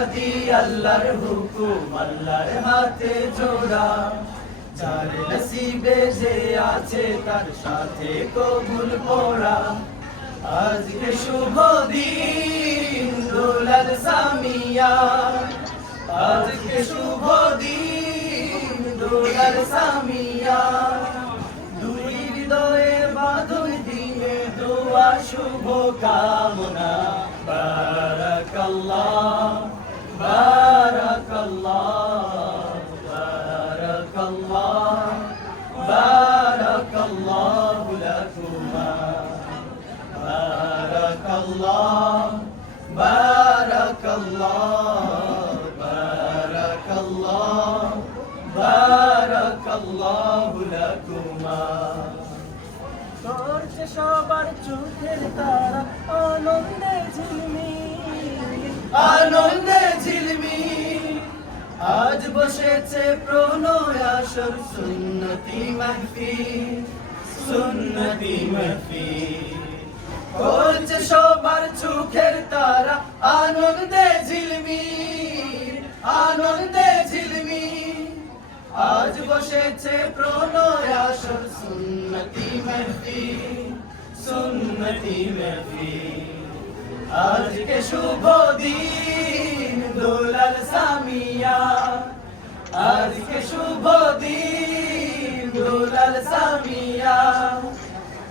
আজাদি আল্লাহর হুকুম আল্লাহর হাতে জোড়া যার নসিবে যে আছে তার সাথে কবুল পড়া আজকে শুভ দিন দোলাল সামিয়া আজকে শুভ দিন দোলাল সামিয়া দুই হৃদয়ে বাঁধন দিয়ে দোয়া শুভ কামনা বারাকাল্লাহ বারাকাল্লাহ বারাকাল্লাহ বারাকাল্লাহু লাকুমা বারাকাল্লাহ বারাকাল্লাহ বারাকাল্লাহ বারাকাল্লাহু লাকুমা করছে সবার চোখের তারা আনন্দে ঝিলমিল আনন্দে ঝিলমিল আজ বসেছে প্রণয় আসর সুন্নতি মাহফিল সুন্নতি মাহফিল করছে সবার চোখের তারা আনন্দে ঝিলমিল আনন্দে ঝিলমিল আজ বসেছে প্রণয় আসর সুন্নতি মাহফিল সুন্নতি মাহফিল আজকে শুভ দিন দোলাল সামিয়া আজকে শুভ দিন দোলাল সামিয়া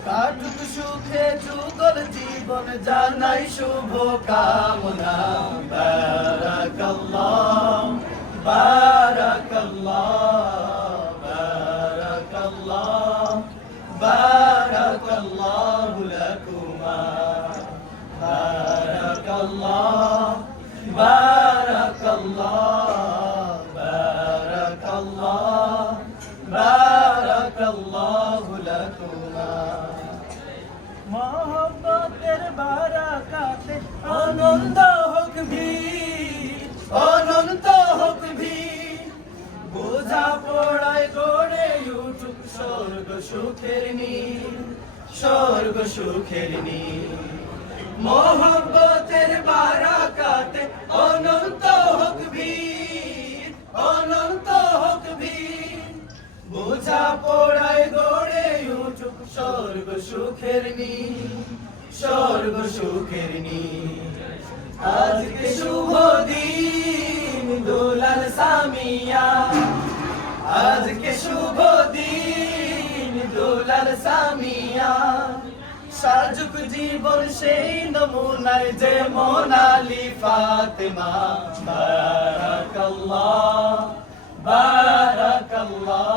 কাটুক সুখে যুগল জীবন জানাই শুভ কামনা বারাকাল্লাহ বারাকাল্লাহ বারাকাল্লাহ বারাকাল্লাহু লাকুমা বারাকাল্লাহ বারাকাল্লাহ বারাকাল্লাহ বারাকাল্লাহু লাকুমা মহব্বতের বারাকাতে আনন্দ হোক ভিড় অনন্ত হোক ভিড় বোঝা পড়ায় গড়ে উঠুক স্বর্গ সুখের নীল স্বর্গ সুখের নীল মোহব্বতের বারাকাতে অনন্ত হোক ভিড় অনন্ত হোক ভিড় বোঝা পড়ায় গড়ে উঠুক স্বর্গ সুখের নীল স্বর্গ সুখের নীল আজকে শুভ দিন দোলাল সামিয়া আজকে শুভ দিন দোলাল সামিয়া সাজুক জীবন সেই নমুনায় যে মোনালি ফাতেমা বারাকাল্লাহ বারাকাল্লাহ